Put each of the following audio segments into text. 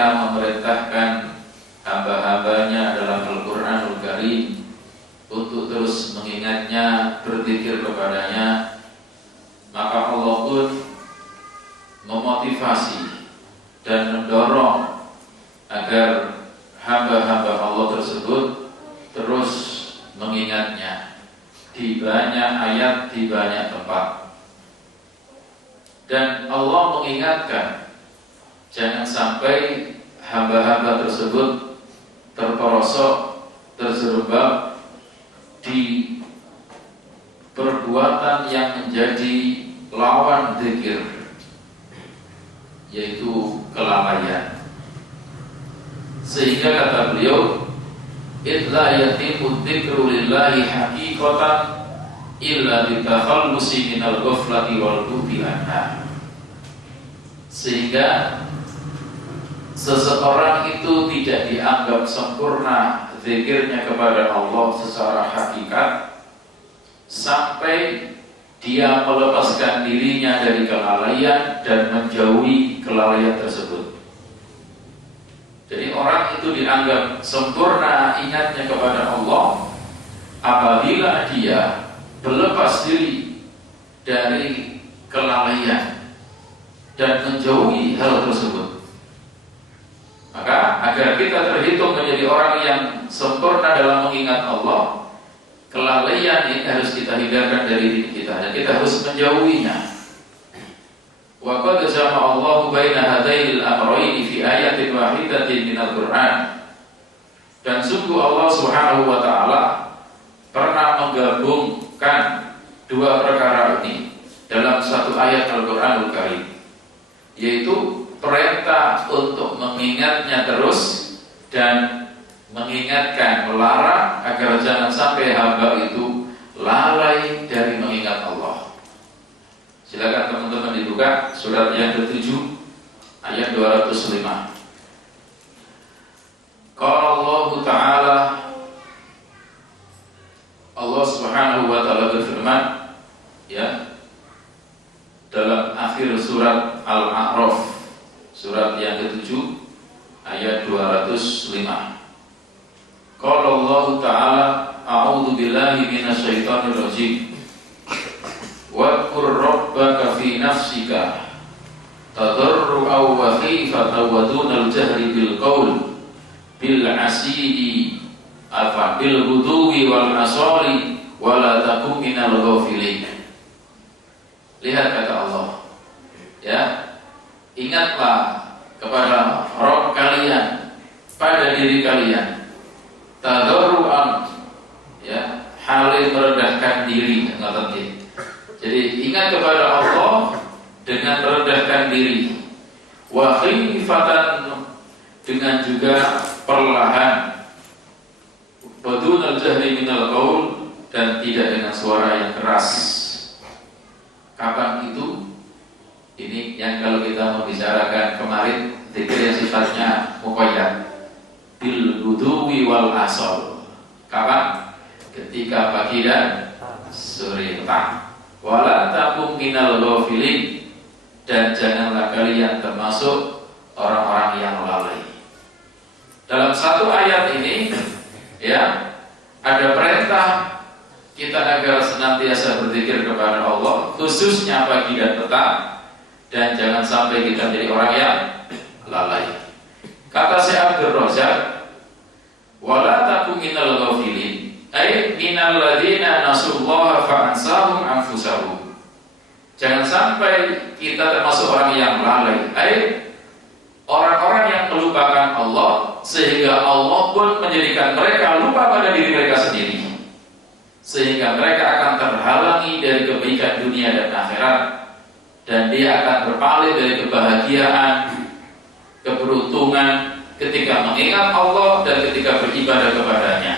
mereka memerintahkan hamba-hambanya dalam Al-Quranul Karim untuk terus mengingatnya, berzikir kepadanya, maka Allah pun memotivasi dan mendorong agar hamba-hamba Allah tersebut terus mengingatnya di banyak ayat, di banyak tempat. Dan Allah mengingatkan jangan sampai hamba-hamba tersebut terperosok, terjerembab di perbuatan yang menjadi lawan zikir, yaitu kelalaian. Sehingga kata beliau, "Idza yatimu dzikru lillahi haqiqatan illa bitakhallusi minal ghaflati wal bu'di anha." Sehingga seseorang itu tidak dianggap sempurna zikirnya kepada Allah secara hakikat sampai dia melepaskan dirinya dari kelalaian dan menjauhi kelalaian tersebut. Jadi orang itu dianggap sempurna ingatnya kepada Allah apabila dia berlepas diri dari kelalaian dan menjauhi hal tersebut. Maka agar kita terhitung menjadi orang yang sempurna dalam mengingat Allah, kelalaian ini harus kita hindarkan dari diri kita dan kita harus menjauhinya. Wa qad jama'a Allahu baina hadainil amrayn fi ayatin wahidatin minal Qur'an. Dan sungguh Allah Subhanahu wa taala pernah menggabungkan dua perkara ini dalam satu ayat Al-Qur'anul Karim, yaitu perintah untuk mengingatnya terus dan mengingatkan, melarang agar jangan sampai hamba itu lalai dari mengingat Allah. Silakan teman-teman dibuka surat yang ke-7 ayat 205. Qala Allah Ta'ala, Allah Subhanahu wa taala berfirman ya dalam akhir surat Al-A'raf, surat yang ke-7 ayat 205. Qala Allah Ta'ala, a'udzu billahi minasyaitonir rajim. Wadhkur rabbaka fi nafsika tadarru'an wa khifatan wa dunal jahri bil qaul bil asidi afa bil ghuduwi wal asali wa la takum minal ghafilin. Lihat kata Allah, ya, ingatlah kepada Rabb kalian pada diri kalian, tadarru'an, ya, halil merendahkan diri, ngoten. Jadi ingat kepada Allah dengan merendahkan diri, wa khifatan, dengan juga perlahan, badunal jahri minal qaul, dan tidak dengan suara yang keras. Kapan itu? Ini yang kalau kita membicarakan kemarin zikir yang sifatnya muqayyad, bil ghuduwi wal asal. Kapan? Ketika pagi dan sore petang. Wala takum minal ghafilin, dan janganlah kalian termasuk orang-orang yang lalai. Dalam satu ayat ini ya ada perintah kita agar senantiasa berzikir kepada Allah, khususnya pagi dan petang, dan jangan sampai kita menjadi orang yang lalai. Kata Syekh Abdul Razak, wala takum minal ghafilin, ay minal ladzina nasullaha fa ansahum anfusahum. Jangan sampai kita termasuk orang yang lalai, ay orang-orang yang melupakan Allah sehingga Allah pun menjadikan mereka lupa pada diri mereka sendiri, sehingga mereka akan terhalangi dari kebaikan dunia dan akhirat, dan dia akan berpaling dari kebahagiaan, keberuntungan ketika mengingat Allah dan ketika beribadah kepadanya.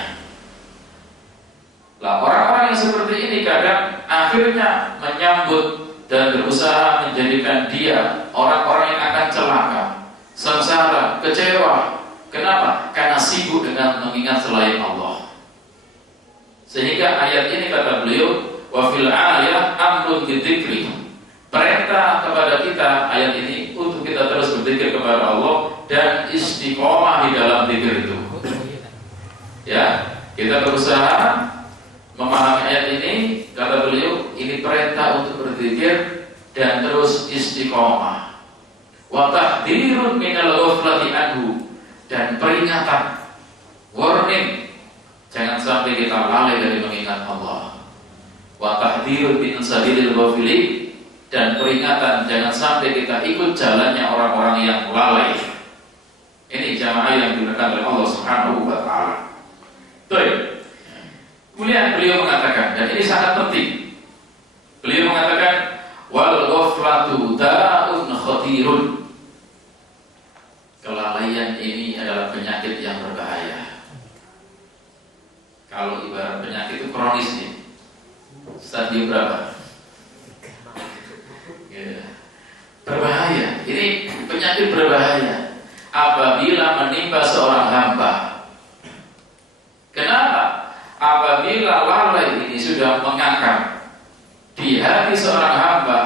Lah orang-orang yang seperti ini kadang akhirnya menyambut dan berusaha menjadikan dia orang-orang yang akan celaka, sengsara, kecewa. Kenapa? Karena sibuk dengan mengingat selain Allah. Sehingga ayat ini kata beliau, wa fil ayat amrun bidzikri, perintah kepada kita ayat ini untuk kita terus berzikir kepada Allah, dan istiqomah di dalam zikir itu. Ya, kita berusaha memahami ayat ini. Kata beliau, ini perintah untuk berzikir dan terus istiqomah. Wa tahdhirun minal ghaflati anhu, dan peringatan, warning, jangan sampai kita lalai dari mengingat Allah. Wa tahdhirun min sabilil ghafilin, dan peringatan jangan sampai kita ikut jalannya orang-orang yang lalai. Ini jamaah yang dimuliakan oleh Allah Subhanahu wa taala. Baik. Kemudian beliau mengatakan, dan ini sangat penting. Beliau mengatakan, wal ghaflatu da'un khatirun. Kelalaian ini adalah penyakit yang berbahaya. Kalau ibarat penyakit itu kronis nih. Stadium berapa? Ya. Berbahaya. Ini penyakit berbahaya apabila menimpa seorang hamba. Kenapa? Apabila lalai ini sudah mengakar di hati seorang hamba,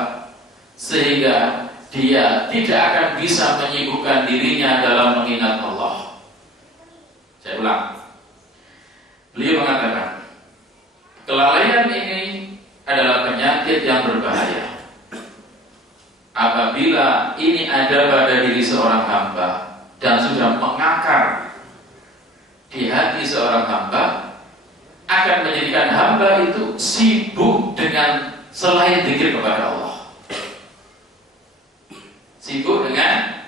sehingga dia tidak akan bisa menyibukkan dirinya dalam mengingat Allah. Saya ulang. Beliau mengatakan, kelalaian ini adalah penyakit yang berbahaya. Apabila ini ada pada diri seorang hamba dan sudah mengakar di hati seorang hamba, akan menjadikan hamba itu sibuk dengan selain zikir kepada Allah. Sibuk dengan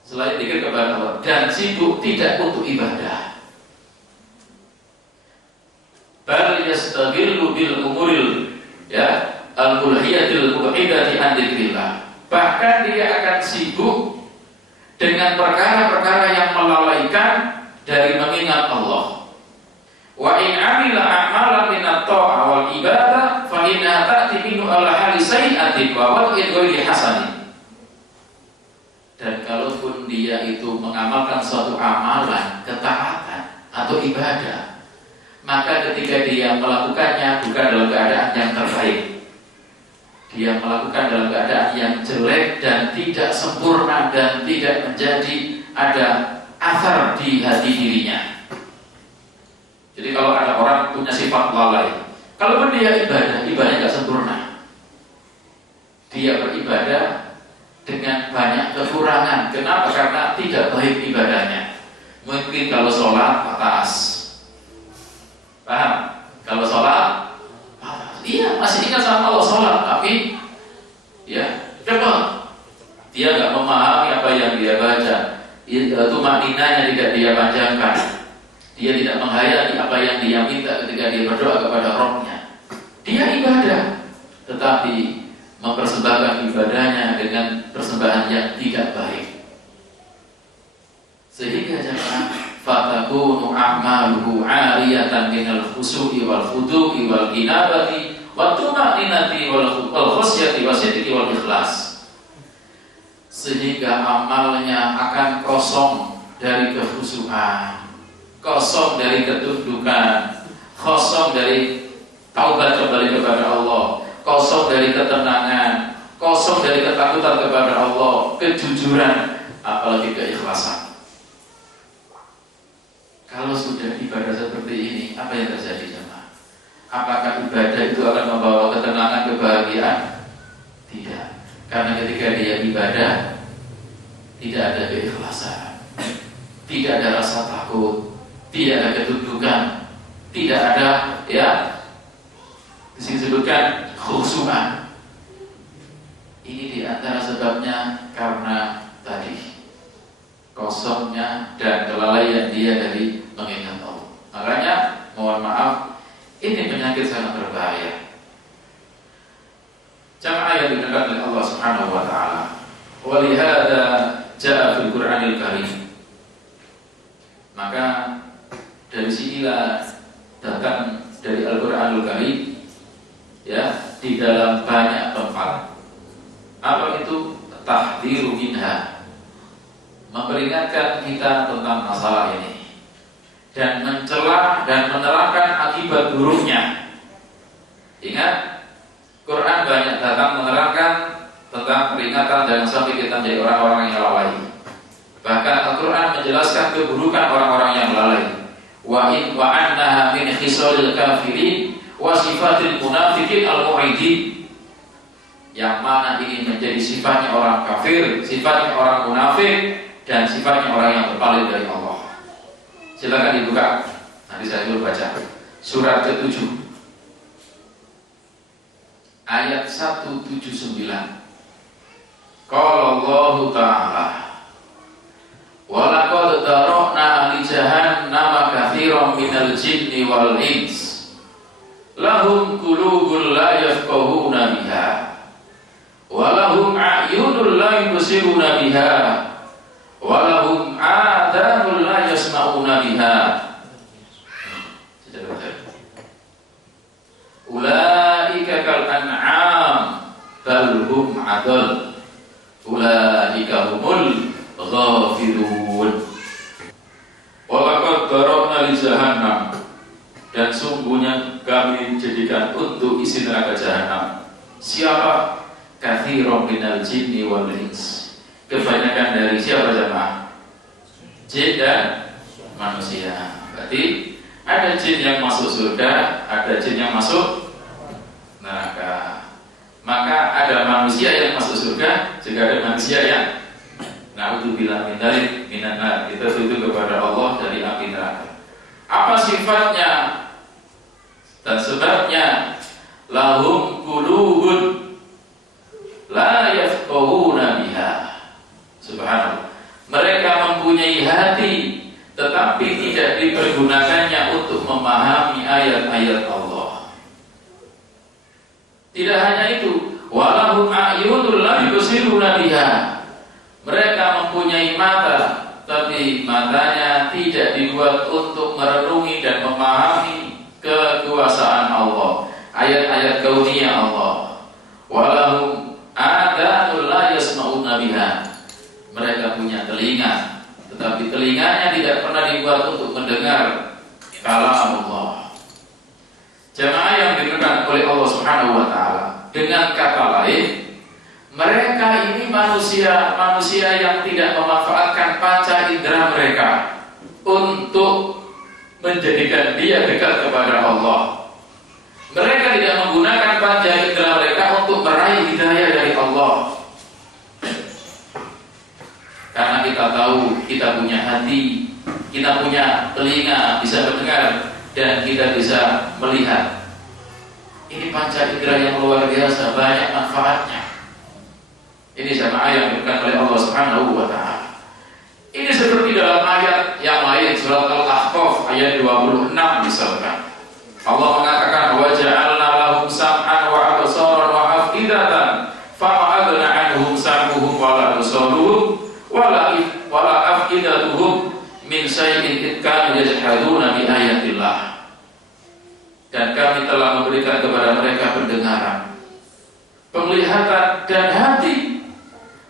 selain zikir kepada Allah, dan sibuk tidak untuk ibadah. Bal yastaghillu bil umuril al-mulhiyatil mub'idati an dzikrillah. Bahkan dia akan sibuk dengan perkara-perkara yang melalaikan dari mengingat Allah. Wa in 'amila a'malan min at-tha'ah wal ibadah fa inna ta'ti minhu ala hali sayyi'atin wa wad'in ghairi hasanin. Dan kalaupun dia itu mengamalkan suatu amalan, ketaatan atau ibadah, maka ketika dia melakukannya bukan dalam keadaan yang terbaik, dia melakukan dalam keadaan yang jelek dan tidak sempurna dan tidak menjadi ada asar di hati dirinya. Jadi kalau ada orang punya sifat lalai, kalaupun dia ibadah, ibadahnya tidak sempurna. Dia beribadah dengan banyak kekurangan. Kenapa? Karena tidak baik ibadahnya. Mungkin kalau sholat patas, paham? Kalau sholat patas, iya masih ingat sama Allah sholat, tapi ya coba dia nggak memahami apa yang dia baca, itu maknanya tidak dia panjangkan. Dia tidak menghayati apa yang dia minta ketika dia berdoa kepada Rabb-nya. Dia ibadah, tetapi mempersembahkan ibadahnya dengan persembahan yang tidak baik, sehingga jemaah fatakunu a'maluhu 'ariyatan minal khusu'i wal khudu'i wal inabati wat tuma'ninati wal khasyati wasidqi wal ikhlas, sehingga amalnya akan kosong dari kekhusyuan, kosong dari ketundukan, kosong dari taubat kembali kepada Allah, kosong dari ketenangan, kosong dari ketakutan kepada Allah, kejujuran, apalagi keikhlasan. Kalau sudah ibadah seperti ini, apa yang terjadi jemaah? Apakah ibadah itu akan membawa ketenangan, kebahagiaan? Tidak. Karena ketika dia ibadah, tidak ada keikhlasan, tidak ada rasa takut, tidak ada ketundukan, tidak ada disebutkan khusyuan. Ini diantara sebabnya karena tadi kosongnya dan kelalaian dia dari mengingat Allah. Makanya mohon maaf, ini penyakit sangat berbahaya. Jamaah yang dimuliakan oleh Allah Subhanahu wa taala. Wa li hadza jaa fil Qur'anil Karim. Maka dari sinilah datang dari Al-Qur'anul Karim, ya, di dalam banyak tempat. Apa itu? Tahdhiru minha, memperingatkan kita tentang masalah ini dan mencela dan menerangkan akibat buruknya. Ingat, Quran banyak datang menerangkan tentang peringatan jangan sampai kita menjadi orang-orang yang lalai. Bahkan Al-Quran menjelaskan keburukan orang-orang yang lalai. Wa annaha min khisalil kafirin wa sifatil munafiqin al-mu'idin. Yang mana ini menjadi sifatnya orang kafir, sifatnya orang munafik, dan sifatnya orang yang berpaling dari Allah. Silakan dibuka. Nanti saya dulu baca surat ke-7 ayat 179. Qala Allah Ta'ala wa laqad dara'na li jahannama katsiran minal jinni wal ins lahum qulubun la yafqahuna biha wa lahum a'yunun la yubsiruna biha wa lahum adhanun la yasma'una biha. Ulaika kal an'am bal hum adall ulaika humul ghafilun. Wa laqad darabna li jahannam, dan sungguhnya kami jadikan untuk isi neraka jahanam siapa? Katsiran minal jinni wal ins, kebanyakan dari siapa jemaah? Jin dan manusia. Berarti ada jin yang masuk surga, ada jin yang masuk neraka. Maka ada manusia yang masuk surga, juga ada manusia yang na'udzubillah min dzalik minan nar, kita sujud kepada Allah dari api neraka. Apa sifatnya dan sebabnya? Lahum qulubun la yafqahuna biha. Subhanallah. Mereka mempunyai hati tetapi tidak dipergunakannya untuk memahami ayat-ayat Allah. Tidak hanya itu, walahum a'yunun la yubsiruna biha. Mereka mempunyai mata, tapi matanya tidak dibuat untuk merenungi dan memahami kekuasaan Allah, ayat-ayat kauniyah Allah. Walahum adhanun la yasma'una biha. Mereka punya telinga, tetapi telinganya tidak pernah dibuat untuk mendengar kalam Allah. Jemaah yang dimuliakan oleh Allah Subhanahu wa Ta'ala, dengan kata lain, mereka ini manusia yang tidak memanfaatkan panca indera mereka untuk menjadikan dia dekat kepada Allah. Mereka tidak menggunakan panca indera mereka untuk meraih hidayah dari Allah. Karena kita tahu, kita punya hati, kita punya telinga, bisa mendengar, dan kita bisa melihat. Ini panca indera yang luar biasa, banyak manfaatnya. Ini jemaah yang diberikan oleh Allah Subhanahu wa Ta'ala. Ini seperti dalam ayat yang lain, surat Al-Ahqaf ayat 26 misalkan. Allah mengatakan wa ja'alna lahum sam'an wa absaran wa af'idatan fa'adna 'anhum sam'uhum wa la absaruhum wa la af'idatuhum min syai'in kanu yajhaduna bi ayatillah. Dan kami telah memberikan kepada mereka pendengaran, penglihatan dan hati,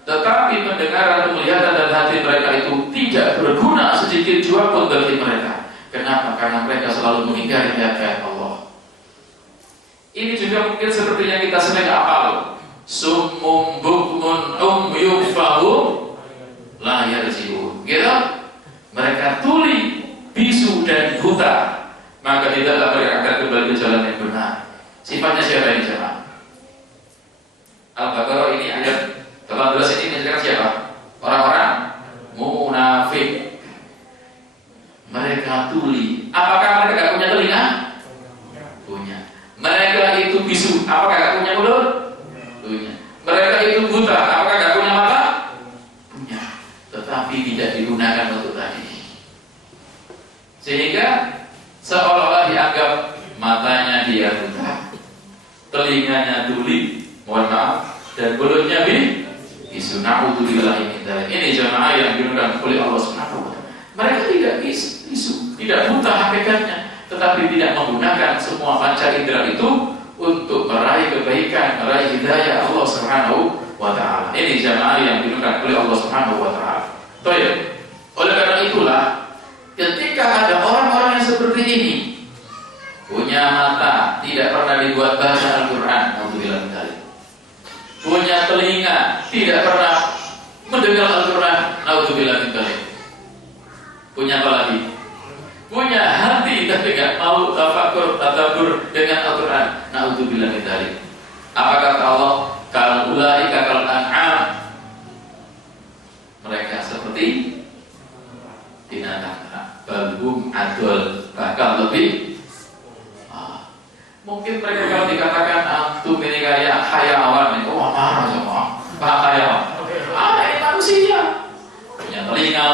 tetapi pendengaran, penglihatan dan hati mereka itu tidak berguna sedikit jua pun bagi mereka. Kenapa? Karena mereka selalu mengingkari ayat Allah. Ini juga mungkin seperti yang kita sering hafal, summum bukmun umyum fahum la yarji'un. Gitu? Mereka tuli, bisu dan buta, maka tidaklah mereka akan kembali ke jalan yang benar. Sifatnya siapa ini jemaah? Al-Baqarah ini ayat 18 ini menjelaskan siapa? Orang-orang munafik. Mereka tuli. Apakah mereka tidak punya telinga? Punya. Mereka itu bisu. Apakah tidak punya mulut? Punya. Mereka itu buta. Apakah tidak punya mata? Punya. Tetapi tidak digunakan untuk tadi. Sehingga seolah-olah dianggap matanya dia buta, telinganya tuli, mohon maaf, dan mulutnya bisu. Na'udzubillahi min dzalik. Ini jemaah yang dimuliakan oleh Allah Subhanahu wa Ta'ala. Mereka tidak bisu, tidak buta hakikatnya, tetapi tidak menggunakan semua panca indera itu untuk meraih kebaikan, meraih hidayah Allah Subhanahu wa Ta'ala. Ini jemaah yang dimuliakan oleh Allah Subhanahu wa Ta'ala. Baik. Oleh karena itulah, ketika ada orang-orang yang seperti ini, punya mata, tidak pernah dibuat baca Al-Quran, alhamdulillah, punya telinga, tidak pernah mendengar Al-Quran, naudzubillah min dzalik. Punya apa lagi? Punya hati tapi nggak mau tadabbur dengan Al-Quran, naudzubillah min dzalik. Apa kata Allah? Kal ulaika kal an'am. Mereka seperti binatang, balhum adol, bahkan lebih. Mungkin mereka kalau dikatakan antum ini kayak hayawan, wah marah semua. Pak hayawan. Ini manusia. Punya telinga,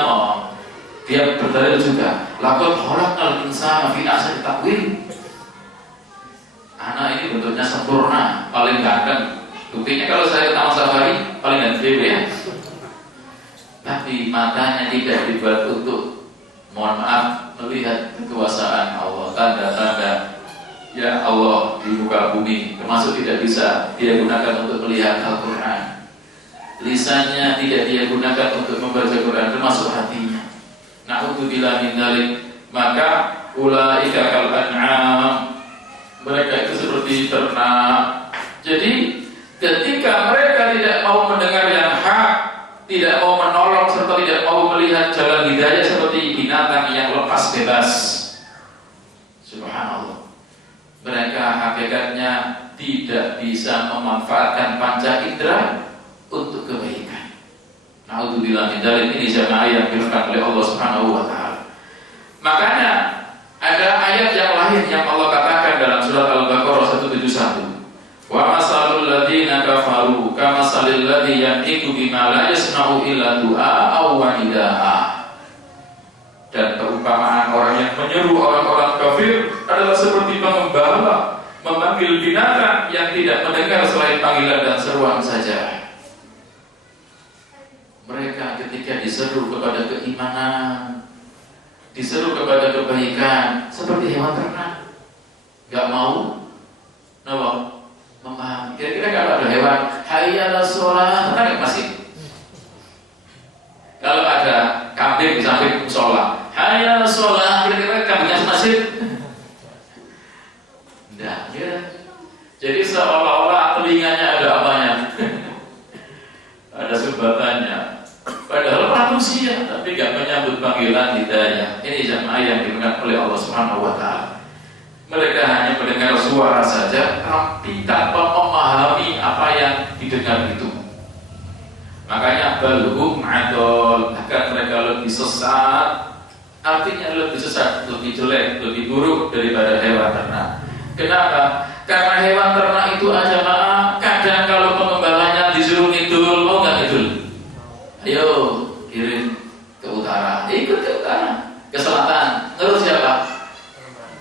dia berdalil juga. Laqad khalaqal insana fi ahsani taqwim. Anak ini bentuknya sempurna, paling ganteng. Buktinya kalau saya ke Taman Safari, paling ganteng ya. Tapi matanya tidak dibuat untuk, mohon maaf, melihat kekuasaan Allah, tanda-tanda ya Allah di muka bumi, termasuk tidak bisa dia gunakan untuk melihat Al-Quran. Lisannya tidak dia gunakan untuk membaca Quran, termasuk hatinya. Na'udzubillah min dzalik. Maka ulaika kal an'am, mereka itu seperti ternak. Jadi ketika mereka tidak mau mendengar yang hak, tidak mau menolong serta tidak mau melihat jalan hidayah, seperti binatang yang lepas bebas. Subhanallah. Mereka hakikatnya tidak bisa memanfaatkan panca indera untuk kebaikan. Naudzubillah min dzalik. Ini jamaah yang dilakukan oleh Allah Subhanahu wa taala. Makanya ada ayat yang lain yang Allah katakan dalam surat Al-Baqarah 171. Wa masalul ladzina kafaru kamasalil ladzi yantiqu bima la yasma'u illa du'a aw nidaa. Dan perumpamaan orang yang menyeru orang-orang kafir adalah seperti pengembala memanggil binatang yang tidak mendengar selain panggilan dan seruan saja. Mereka ketika diseru kepada keimanan, diseru kepada kebaikan, seperti hewan ternak, gak mau memahami. Kira-kira kalau ada hewan hayya 'alas shalah, tertarik masih? Kalau ada kambing di samping sholat, hayya 'alas shalah, kira-kira kambingnya masjid? Enggak, ya. Jadi seolah-olah telinganya ada apanya? Ada subatannya. Padahal manusia, tapi gak menyambut panggilan hidayah. Ini jamaah yang dimuliakan oleh Allah Subhanahu wa taala. Mereka hanya mendengar suara saja, tapi tanpa memahami apa yang didengar itu. Makanya balhum adol, akan mereka lebih sesat. Artinya lebih sesat, lebih jelek, lebih buruk daripada hewan ternak. Kenapa? Karena hewan ternak itu jamaah, kadang kalau pengembalanya disuruh ngidul, mau nggak ngidul? Ayo kirim ke utara, ikut ke utara, ke selatan. Terus siapa?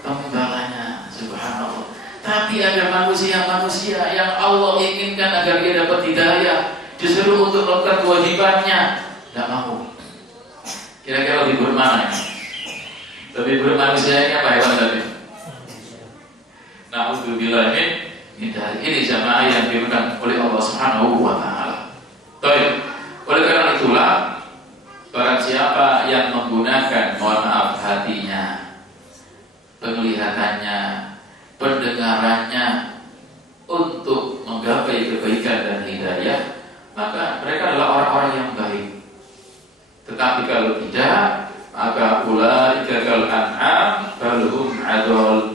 Pengembalanya. Subhanallah. Tapi ada manusia-manusia yang Allah inginkan agar dia dapat hidayah, disuruh untuk melakukan kewajibannya, tidak mau. Kira-kira lebih buruk mana? Lebih buruk manusia ini apa hewan tadi? Na'udzubillah min dzalik. Ini jamaah yang dimuliakan oleh Allah Subhanahu wa taala. Baik. Oleh karena itulah, barang siapa yang menggunakan, mohon maaf, hatinya, penglihatannya, pendengarannya untuk menggapai kebaikan dan hidayah, maka mereka adalah orang-orang yang baik. Tetapi kalau tidak, maka ulaika kal an'am bal hum adall,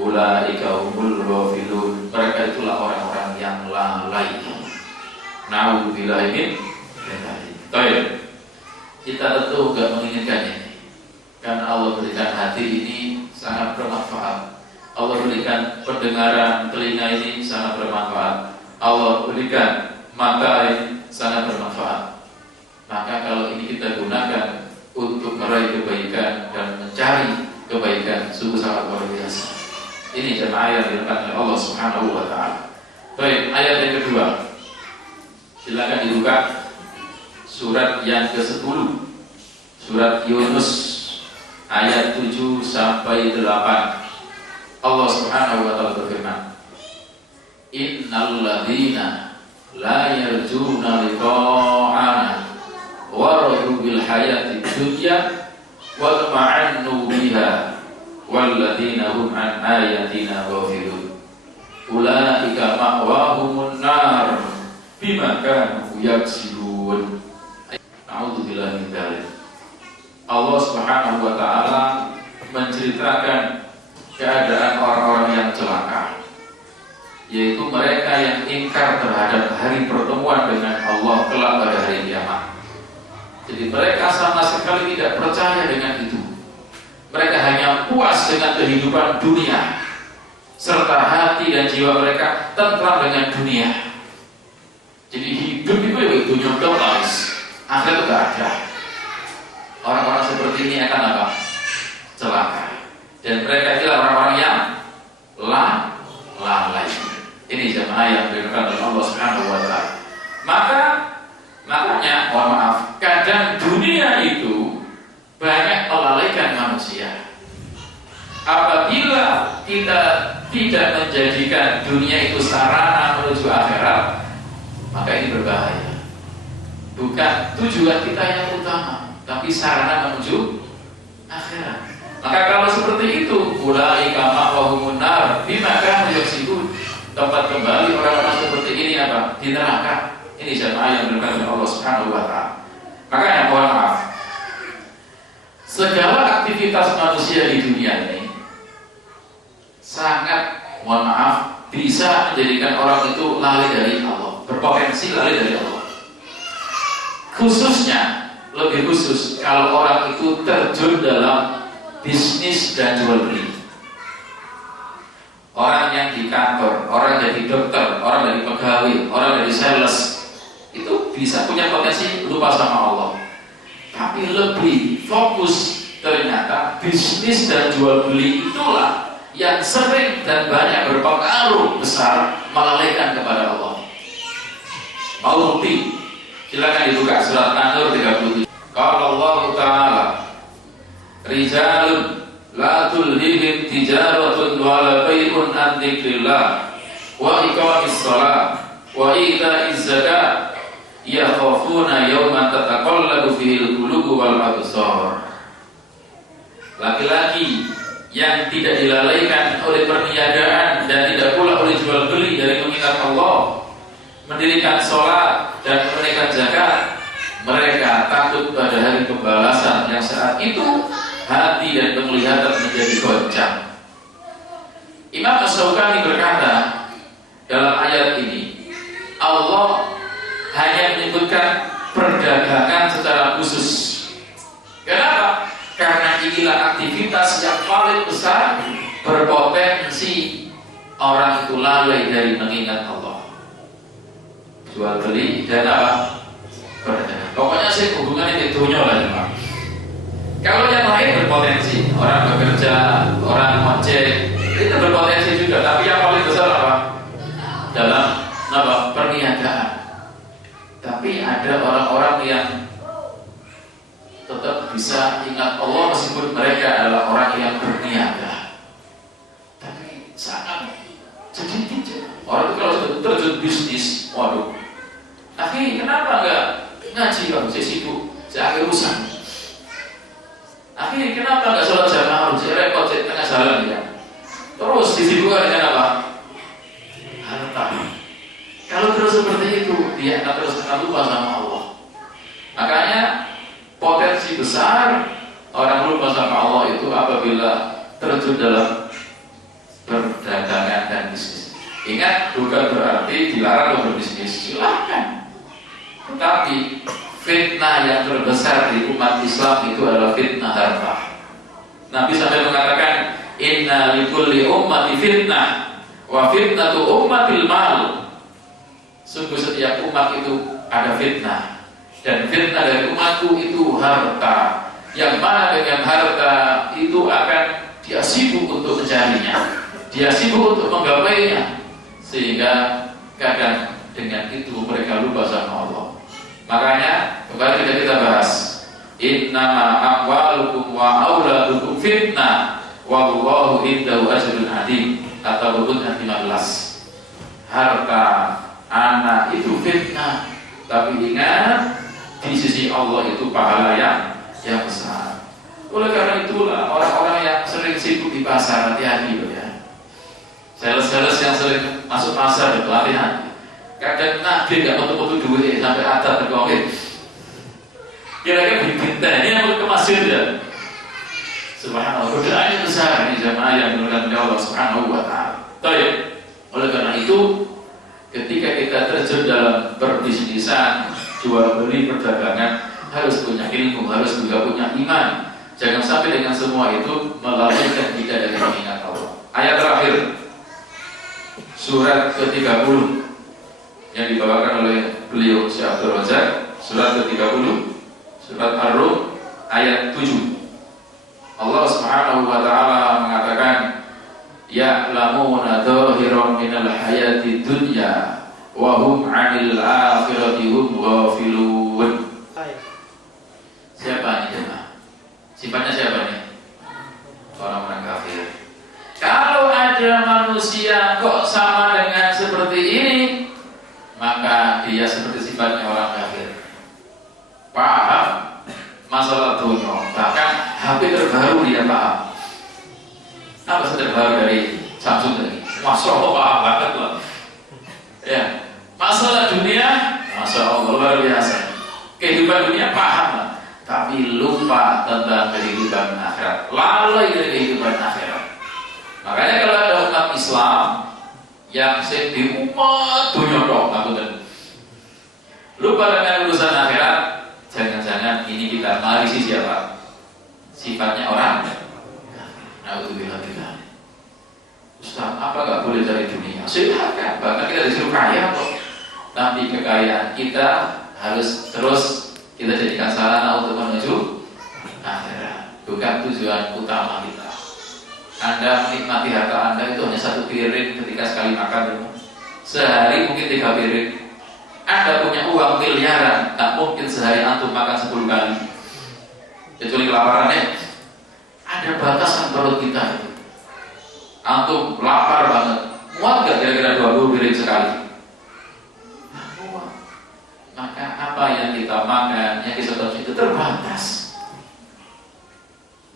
ulaika humul ghafilun. Mereka itulah orang-orang yang lalai. Na'udzubillah min dzalik. Kita tentu gak menginginkan ini, karena Allah berikan hati ini sangat bermanfaat. Allah berikan pendengaran telinga ini sangat bermanfaat. Allah berikan mata ini sangat bermanfaat. Maka kalau ini kita gunakan untuk meraih kebaikan dan mencari kebaikan, sungguh sangat luar biasa. Ini jemaah yang dilakukan oleh Allah Subhanahu wa taala. Baik, ayat yang kedua. Silakan dibuka surat yang ke-10. Surat Yunus ayat 7 sampai 8. Allah Subhanahu wa taala berfirman, Innal ladzina la yarjuna liqa'ana wa radu bil hayati dunya wa ma'annu biha wal ladzina hum an ayatina ghafilun ulaika ma'wahumun nar bima kanu yaksibun. A'udzubillahi min dzalik. Allah Subhanahu wa taala menceritakan keadaan orang-orang yang celaka, yaitu mereka yang ingkar terhadap hari pertemuan dengan Allah kelak pada hari kiamat. Jadi mereka sama sekali tidak percaya dengan itu. Mereka hanya puas dengan kehidupan dunia, serta hati dan jiwa mereka tentram dengan dunia. Jadi hidup itu nyontok guys, akhir itu gak ada. Orang-orang seperti ini akan apa? Celaka. Dan mereka adalah orang-orang yang lalai. Ini jemaah yang diberikan oleh Allah Subhanahu wa taala. Makanya mohon maaf, kadang dunia itu banyak melalaikan manusia. Apabila kita tidak menjadikan dunia itu sarana menuju akhirat, maka ini berbahaya. Bukan tujuan kita yang utama, tapi sarana menuju akhirat. Maka kalau seperti itu, ulaika ma'wahumun nar bima kanu yaksibun. Tempat kembali orang-orang seperti ini apa? Di neraka. Ini jemaah yang diberikan oleh Allah Subhanahu wa taala. Makanya mohon maaf, segala aktivitas manusia di dunia ini sangat, mohon maaf, bisa menjadikan orang itu lari dari Allah, berpotensi lari dari Allah. Khususnya, lebih khusus kalau orang itu terjun dalam bisnis dan jual beli. Orang yang di kantor, orang jadi dokter, orang jadi pegawai, orang jadi sales, itu bisa punya potensi lupa sama Allah. Tapi lebih fokus ternyata bisnis dan jual beli itulah yang sering dan banyak berpengaruh besar melalaikan kepada Allah. Mau bukti? Silakan dibuka surat An-Nur 37. Qala Allah Ta'ala, rijalun la tulhihim tijaratun wa la bai'un an dzikrillah wa iqamis shalah wa ita'iz zakat yakhafuna yawman tataqallabu fihil qulubu wal absar. Laki-laki yang tidak dilalaikan oleh perniagaan dan tidak pula oleh jual beli dari mengingat Allah, mendirikan sholat dan menunaikan zakat, mereka takut pada hari pembalasan yang saat itu hati dan penglihatan menjadi goncang. Imam As-Syaukani berkata dalam ayat ini, Allah hanya menyebutkan perdagangan secara khusus. Kenapa? Karena inilah aktivitas yang paling besar berpotensi orang itu lalai dari mengingat Allah. Jual beli dan apa? Perdagangan. Pokoknya sih hubungannya itu lah ya. Kalau yang lain berpotensi, orang bekerja, orang ojek, itu berpotensi juga. Tapi yang paling besar apa? Dalam apa? Perniagaan. Tapi ada orang-orang yang tetap bisa ingat Allah meskipun mereka adalah orang yang berniaga. Tapi sangat sedikit. Orang itu kalau sudah terjun bisnis, waduh. Tapi kenapa enggak ngaji? Saya sibuk, saya agak rusak. Akhirnya kenapa nggak sholat jamaah? Saya repot di tengah jalan ya. Terus disibukkan dengan apa? Harta. Kalau terus seperti itu, dia akan terus lupa sama Allah. Makanya potensi besar orang lupa sama Allah itu apabila terjun dalam perdagangan dan bisnis. Ingat, bukan berarti dilarang berbisnis. Silakan. Tetapi fitnah yang terbesar di umat Islam itu adalah fitnah harta. Nabi sampai mengatakan, inna likulli ummati fitnah wa fitnatu ummatil mal. Sungguh setiap umat itu ada fitnah, dan fitnah dari umatku itu harta. Yang mana dengan harta itu akan dia sibuk untuk mencarinya, dia sibuk untuk menggapainya, sehingga kadang dengan itu mereka lupa sama Allah. Makanya kembali kita bahas, innama amwalukum wa auladukum fitnah wallahu indahu ajrun adim, atau Al-Qur'an 15. Harta anak itu fitnah, tapi ingat di sisi Allah itu pahala yang besar. Oleh karena itulah orang-orang yang sering sibuk di pasar, hati-hati loh ya. Sales-sales yang sering masuk pasar itu hati-hati. Kadang nabi nggak betul-betul duit sampai atas tergolong. Kira-kira bikin teh ini mau ke masjid ya. Subhanallah, godaannya besar ini jamaah yang dimuliakan Allah Subhanahu wa taala. Baik. Oleh karena itu, ketika kita terjun dalam berbisnisan, jual beli perdagangan, harus punya ilmu, harus juga punya iman. Jangan sampai dengan semua itu melalaikan kita dari mengingat Allah. Ayat terakhir surat ke-30 yang dibawakan oleh beliau Syekh Abdul Razak, surat ke-30, surat Ar-Rum ayat 7. Allah Subhanahu wa taala mengatakan, ya'lamuna dhahiran minal hayati dunya wa hum 'anil akhirati hum ghafilun. Siapa ini jemaah? Sifatnya siapa nih? Orang-orang kafir. Kalau ada manusia kok sama dengan seperti ini, maka dia seperti sifatnya orang kafir. Paham masalah dunia, bahkan HP terbaru dia paham. Apa sih terbaru dari Samsung tadi? Masya Allah paham banget loh. Ya, masalah dunia, Masya Allah luar biasa. Kehidupan dunia paham lah, tapi lupa tentang kehidupan akhirat. Lalai dari kehidupan akhirat. Makanya kalau ada umat Islam yang di umat dunia dong, lupa dengan urusan akhirat, jangan-jangan ini kita marisi siapa? Sifatnya orang. Alhamdulillah. Ustaz, apa gak boleh dari dunia? Silakan, bahkan kita disuruh kaya kok. Tapi kekayaan kita harus terus kita jadikan sarana untuk menuju akhirat, bukan tujuan utama kita. Anda menikmati harta Anda itu hanya satu piring ketika sekali makan, sehari mungkin 3 piring. Anda punya uang miliaran, tak mungkin sehari antum makan 10 kali, kecuali kelaparan ya. Ada batasan perut kita. Antum lapar banget, muat gak kira-kira 20 piring sekali? Maka apa yang kita makan, yang kita konsumsi itu terbatas.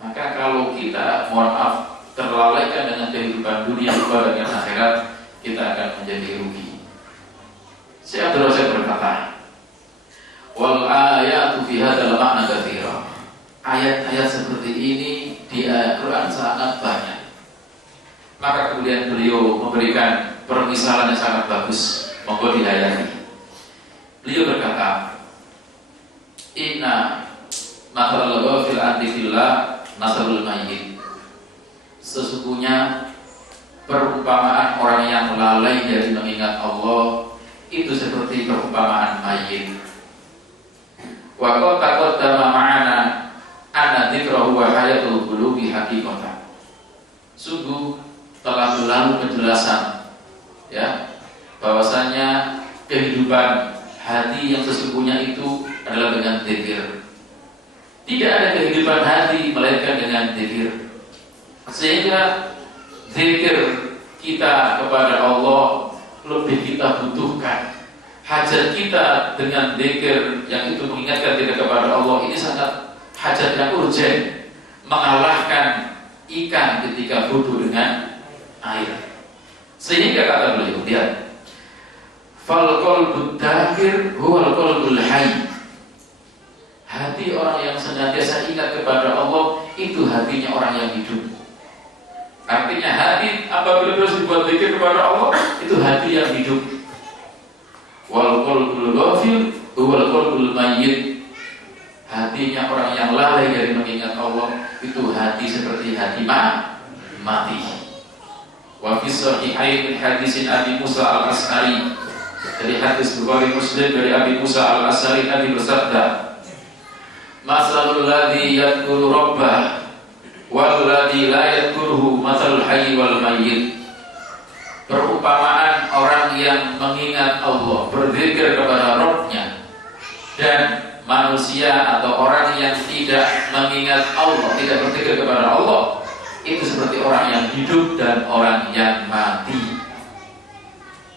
Maka kalau kita, mohon maaf, terlalaikan dengan kehidupan dunia lupa dengan akhirat, kita akan menjadi rugi. Syekh Abdul Razak berkata, wal ayatu fi hadzal ma'na katsira. Ayat-ayat seperti ini di Al-Qur'an sangat banyak. Maka kemudian beliau memberikan permisalan yang sangat bagus, monggo dihayati. Beliau berkata, inna mathalul ghafil antifillah masalul mayyit. Sesungguhnya perumpamaan orang yang lalai dari mengingat Allah itu seperti perumpamaan mayit. Wa qad taqaddama ma'ana anna dzikrahu wa hayatul qulubi haqiqatan. Sungguh telah berlalu penjelasan ya, bahwasanya kehidupan hati yang sesungguhnya itu adalah dengan dzikir. Tidak ada kehidupan hati melainkan dengan dzikir. Sehingga zikir kita kepada Allah lebih kita butuhkan. Hajat kita dengan zikir yang itu mengingatkan kita kepada Allah ini sangat hajat yang urgen, mengalahkan ikan ketika butuh dengan air. Sehingga kata beliau, lihat, fal qalbud dzakir huwal qalbul hayy. Hati orang yang senantiasa ingat kepada Allah itu hatinya orang yang hidup. Artinya hati apabila terus dibuat zikir kepada Allah itu hati yang hidup. Wal qalbul ghafil huwal qalbul mayyit. Hatinya orang yang lalai dari mengingat Allah itu hati seperti hati mati. Wa fi sahihain min hadisin Abi Musa al-Asy'ari, dari hadis Bukhari Muslim dari Abi Musa al-Asy'ari, Nabi bersabda, masalul ladzi yadhkuru rabbah walladzi la yadhkuruhu matsalul hayy wal mayyit. Perumpamaan orang yang mengingat Allah, berzikir kepada Rabb-nya, dan manusia atau orang yang tidak mengingat Allah, tidak berzikir kepada Allah, itu seperti orang yang hidup dan orang yang mati.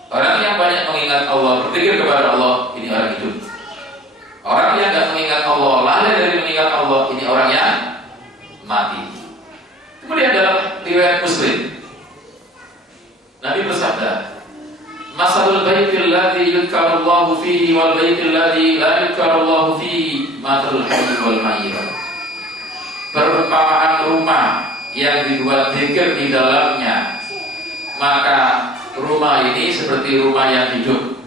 Orang yang banyak mengingat Allah, berzikir kepada Allah, ini orang hidup. Orang yang tidak mengingat Allah, lalai dari mengingat Allah, ini orang yang mati. Kemudian dalam riwayat Muslim, Nabi bersabda, masalul baitil ladzi yudhkarullahu fihi wal baitil ladzi la yudhkarullahu fihi mathalul hayy wal mayyit. Perumpamaan rumah yang dibuat zikir di dalamnya, maka rumah ini seperti rumah yang hidup.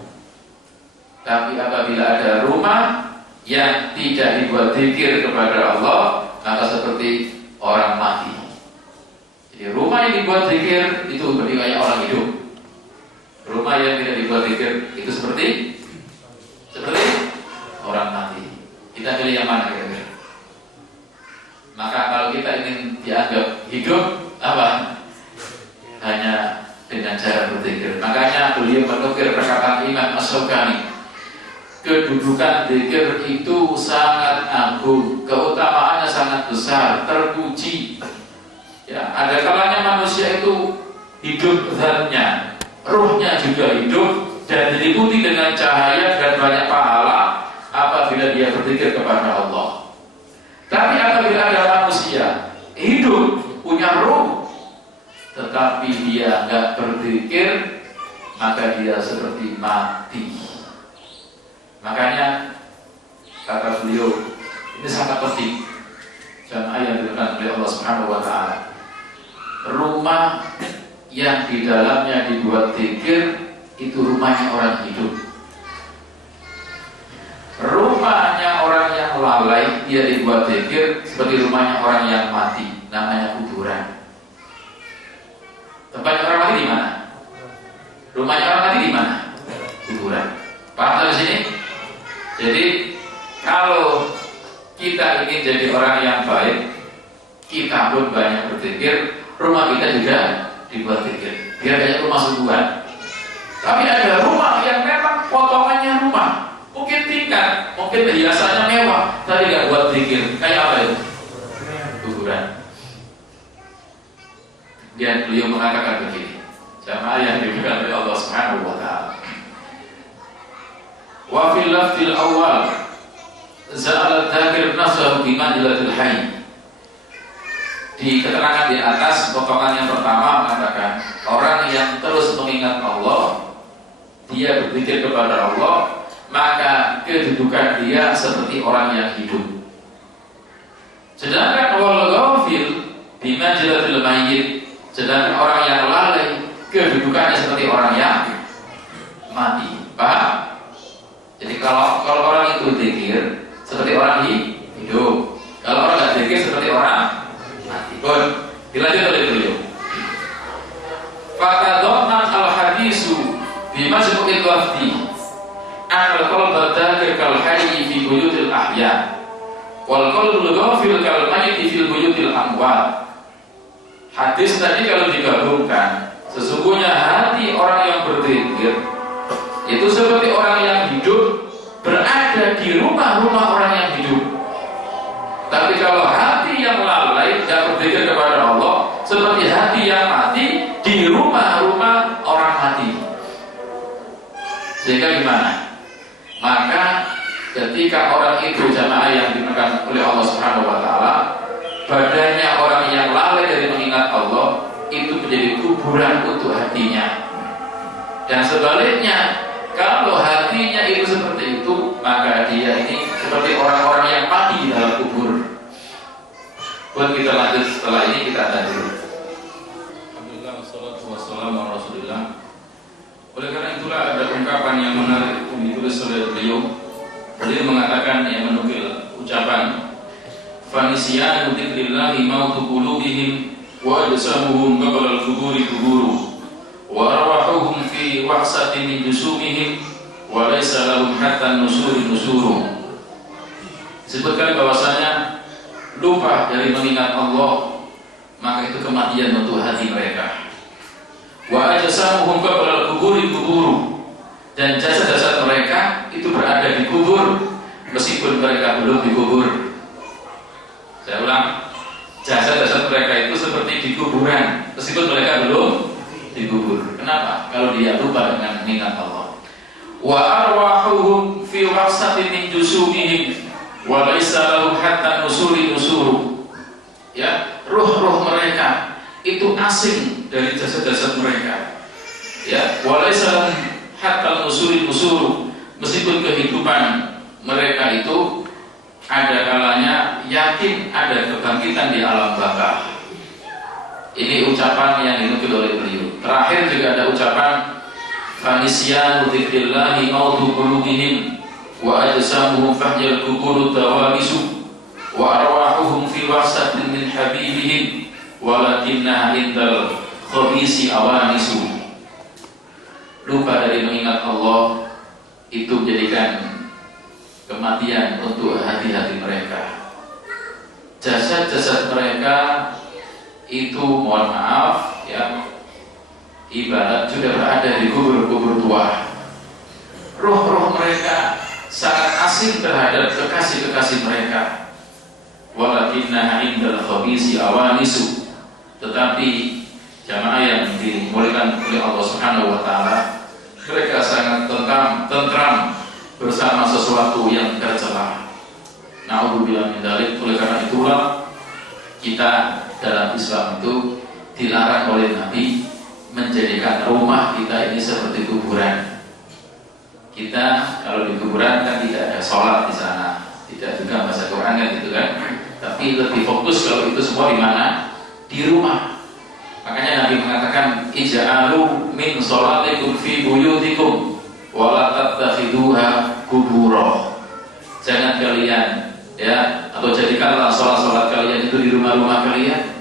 Tapi apabila ada rumah yang tidak dibuat zikir kepada Allah, maka seperti orang mati. Jadi rumah yang dibuat zikir itu berarti kayak orang hidup. Rumah yang tidak dibuat zikir itu seperti orang mati. Kita pilih yang mana kira-kira? Maka kalau kita ingin dianggap hidup, apa? Hanya dengan cara berzikir. Makanya beliau menukir perkataan Imam As-Syaukani, kedudukan zikir itu sangat agung, keutamaannya sangat besar, terpuji. Ya, ada kalanya manusia itu hidup zatnya, ruhnya juga hidup dan diliputi dengan cahaya dan banyak pahala apabila dia berzikir kepada Allah. Tapi apabila ada manusia hidup, punya ruh, tetapi dia enggak berzikir, maka dia seperti mati. Makanya kata beliau, ini sangat penting jamaah yang dilakukan oleh Allah Subhanahu wa taala. Rumah yang di dalamnya dibuat zikir itu rumahnya orang hidup. Rumahnya orang yang lalai, dia dibuat zikir seperti rumahnya orang yang mati, namanya kuburan. Tempatnya orang mati di mana? Rumahnya orang mati di mana? Kuburan. Paham dari sini? Jadi kalau kita ingin jadi orang yang baik, kita pun banyak berzikir, rumah kita juga dibuat zikir, biar kayak rumah sungguhan. Tapi ada rumah yang memang potongannya rumah, mungkin tingkat, mungkin hiasannya mewah, tapi nggak buat zikir. Kayak apa itu? Kuburan. Dan beliau mengatakan begini, jamaah yang diberikan oleh Allah Subhanahu wa taala. Wa fil lafzil awal za'al dzakir nafsahu bi manzilatil hayy. Di keterangan di atas potongan yang pertama mengatakan orang yang terus mengingat Allah, dia berzikir kepada Allah, maka kedudukan dia seperti orang yang hidup. Sedangkan wal ghafil bi manzilatil mayyit, sedangkan orang yang lalai kedudukannya seperti orang yang mati. Paham? Jadi kalau orang itu zikir seperti orang hidup, kalau orang nggak zikir seperti orang mati. Pun dilanjut oleh beliau. Fatadhamman al-hadisu bi majmu'il wafdi al-qalb dzakir kal hayy fi buyutil ahya wal qalbul ghafil kal mayyit fi buyutil amwat. Hadis tadi kalau digabungkan, sesungguhnya hati orang yang berzikir itu seperti orang yang hidup berada di rumah-rumah orang yang hidup. Tapi kalau hati yang lalai tidak berzikir kepada Allah, seperti hati yang mati di rumah-rumah orang mati. Sehingga gimana? Maka ketika orang itu jamaah yang dimakan oleh Allah Subhanahu wa taala, badannya orang yang lalai dari mengingat Allah itu menjadi kuburan untuk hatinya. Dan sebaliknya, kalau hatinya itu seperti itu, maka dia ini seperti orang-orang yang mati di dalam kubur. Buat kita lanjut setelah ini, kita ada dulu. Alhamdulillah, wassalatu wassalamu ala Rasulillah. Oleh karena itulah ada ungkapan yang menarik yang ditulis oleh beliau. Beliau mengatakan, yang menukil ucapan, "Fanisyan dzikrillahi mautu qulubihim wa ajsamuhum qabla al-quburi quburu." Wa arwahuhum fi wahsatin min jusumihim wa laysa lahum hatta nusuri nusuru. Sebutkan bahwasanya lupa dari mengingat Allah, maka itu kematian untuk hati mereka. Wa ajsamuhum qabla al-quburi quburu, dan jasad-jasad mereka itu berada di kubur meskipun mereka belum dikubur. Saya ulang, jasad-jasad mereka itu seperti di kuburan meskipun mereka belum dikubur. Kenapa? Kalau dia lupa dengan mengingat Allah. Wa arwahuhum fi wahsatin min jusumihim wa laysa lahum hatta nusuri nusuru. Ya, ruh-ruh mereka itu asing dari jasad-jasad mereka. Ya, wa laysa lahum hatta nusuri nusuru, meskipun kehidupan mereka itu ada kalanya yakin ada kebangkitan di alam baka. Ini ucapan yang dinukil oleh beliau. Terakhir juga ada ucapan fanisyanu dzikrillahi mautu qulubihim wa ajsamuhum fahyal kuburu tawalisu wa arwahuhum fi wasatin min habibihim walakinna indal khabisi awanisu. Lupa dari mengingat Allah itu menjadikan kematian untuk hati-hati mereka. Jasad-jasad mereka itu, mohon maaf ya, ibarat sudah berada di kubur-kubur tua. Roh-roh mereka sangat asing terhadap kekasih-kekasih mereka. Walakinna indal khabisi awanisu. Tetapi jamaah yang dimuliakan oleh Allah Subhanahu wa taala, mereka sangat tentram bersama sesuatu yang tercela. Na'udzubillah min dzalik. Oleh karena itulah kita dalam Islam itu dilarang oleh Nabi menjadikan rumah kita ini seperti kuburan. Kita kalau di kuburan kan tidak ada sholat di sana, tidak juga baca Quran kan gitu kan. Tapi lebih fokus kalau itu semua di mana? Di rumah. Makanya Nabi mengatakan ij'alu min sholatikum fi buyutikum wa la tattakhiduha qubura. Jangan kalian ya, atau jadikanlah sholat-sholat kalian itu di rumah-rumah kalian.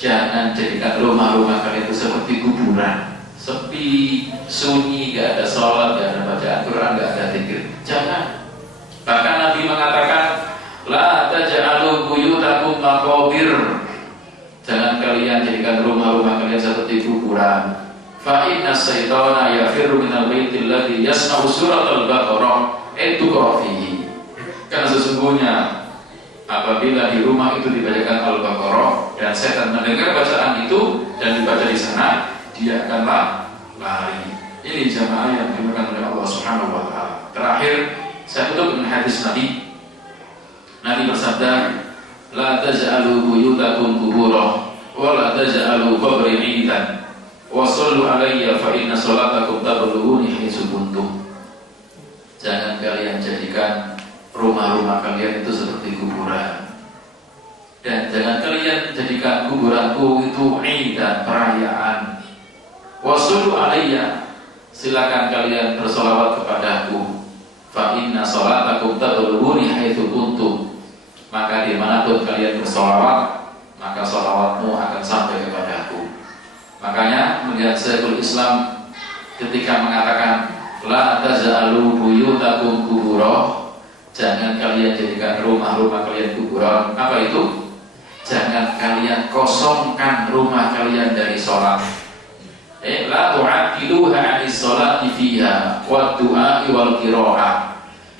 Jangan jadikan rumah-rumah kalian itu seperti kuburan, sepi, sunyi, gak ada sholat, gak ada bacaan Quran, gak ada zikir. Jangan. Bahkan Nabi mengatakan la taj'alu buyutakum maqabir. Jangan kalian jadikan rumah-rumah kalian seperti kuburan. Fa inna syaitana yafirru minal baitil ladzi yasma'u suratal baqarah tuqra fihi. Karena sesungguhnya apabila di rumah itu dibacakan Al-Baqarah dan setan mendengar bacaan itu dan dibaca di sana, dia akanlah lari. Ini jamaah yang dimuliakan oleh Allah Subhanahu wa taala. Terakhir, saya tutup dengan hadis Nabi. Nabi bersabda, "La taj'alu buyutakum qubura wa la taj'alu qabri 'idan wa shallu 'alayya fa inna sholatakum tablughuni haitsu kuntum." Jangan kalian jadikan rumah-rumah kalian itu seperti kuburan, dan jangan kalian jadikan kuburanku itu idan, perayaan. Wassallu alayya, silakan kalian bersolawat kepadaku. Fa inna sholatakum tablughuni haitsu kuntum. Maka dimanapun kalian bersolawat, maka solawatmu akan sampai kepadaku. Makanya melihat Syekhul Islam ketika mengatakan la taj'alu buyutakum qubura, jangan kalian jadikan rumah-rumah kalian kuburan. Apa itu? Jangan kalian kosongkan rumah kalian dari sholat. La tu'aqiluha 'anis sholati fiha wa du'a wal qira'ah.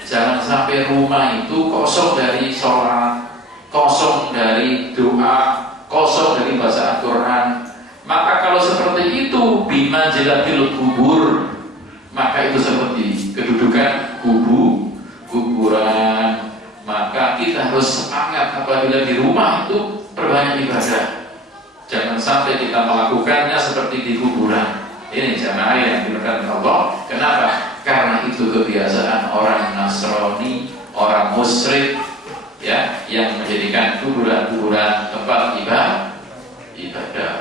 Jangan sampai rumah itu kosong dari sholat, kosong dari doa, kosong dari bacaan Quran. Maka kalau seperti itu bima jalatil kubur, maka itu seperti kedudukan kuburan. Maka kita harus semangat apabila di rumah itu perbanyak ibadah. Jangan sampai kita melakukannya seperti di kuburan. Ini jamaah yang dimuliakan Allah. Kenapa? Karena itu kebiasaan orang Nasrani, orang musyrik ya, yang menjadikan kuburan-kuburan tempat ibadah.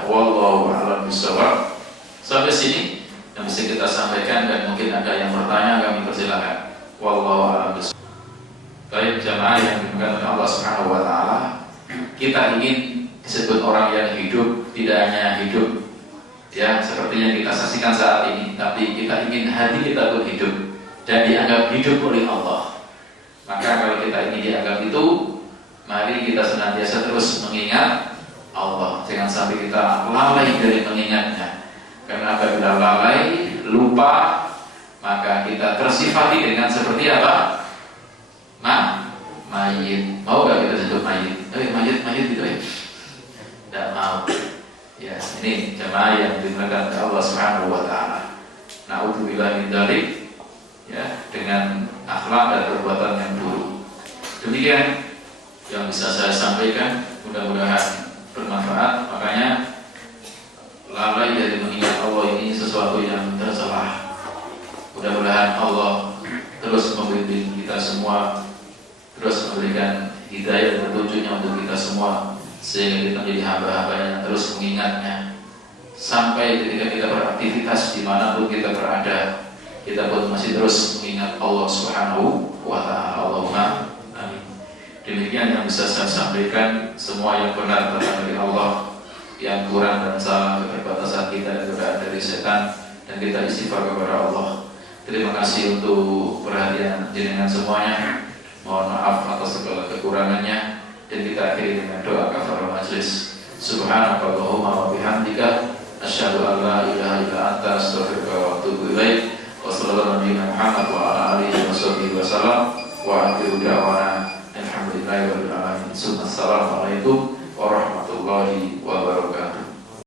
Wallahu a'lam bishawab. Sampai sini yang mesti kita sampaikan, dan mungkin ada yang bertanya, kami persilakan. Wallahu a'lam bishawab. Baik jamaah yang dimuliakan oleh Allah Subhanahu wa taala, kita ingin disebut orang yang hidup, tidak hanya hidup ya seperti yang kita saksikan saat ini, tapi kita ingin hati kita pun hidup dan dianggap hidup oleh Allah. Maka kalau kita ingin dianggap itu, mari kita senantiasa terus mengingat Allah. Jangan sampai kita lalai dari mengingatnya. Karena apabila lalai, lupa, maka kita tersifati dengan seperti apa? Mayit. Mau gak kita sebut mayit? Mayit gitu ya? Tidak mau. Ya, ini jemaah yang dimuliakan oleh Allah Subhanahu wa taala. Na'udzubillah min dzalik ya, dengan akhlak dan perbuatan yang buruk. Demikian yang bisa saya sampaikan, mudah-mudahan bermanfaat. Makanya lalai dari mengingat Allah ini sesuatu yang tercela. Mudah-mudahan Allah terus membimbing kita semua terus memberikan hidayah dan petunjuknya untuk kita semua, sehingga kita menjadi hamba-hambanya yang terus mengingatnya sampai ketika kita beraktivitas dimanapun kita berada, kita pun masih terus mengingat Allah Subhanahu wa Ta'ala. Allahumma amin. Demikian yang bisa saya sampaikan. Semua yang benar datang dari Allah, yang kurang dan salah keterbatasan kita dan godaan dari setan, dan kita istighfar kepada Allah. Terima kasih untuk perhatian jenengan semuanya. Mohon maaf atas segala kekurangannya, dan kita akhiri dengan doa kafaratul majlis. Subhanakallahumma wa bihamdika asyhadu an la ilaha illa anta astaghfiruka wa atubu ilaik. Wassallallahu alaihi Muhammad wa ala alihi wasallam wa akhiru da'wana alhamdulillahi rabbil alamin. Assalamualaikum warahmatullahi wabarakatuh.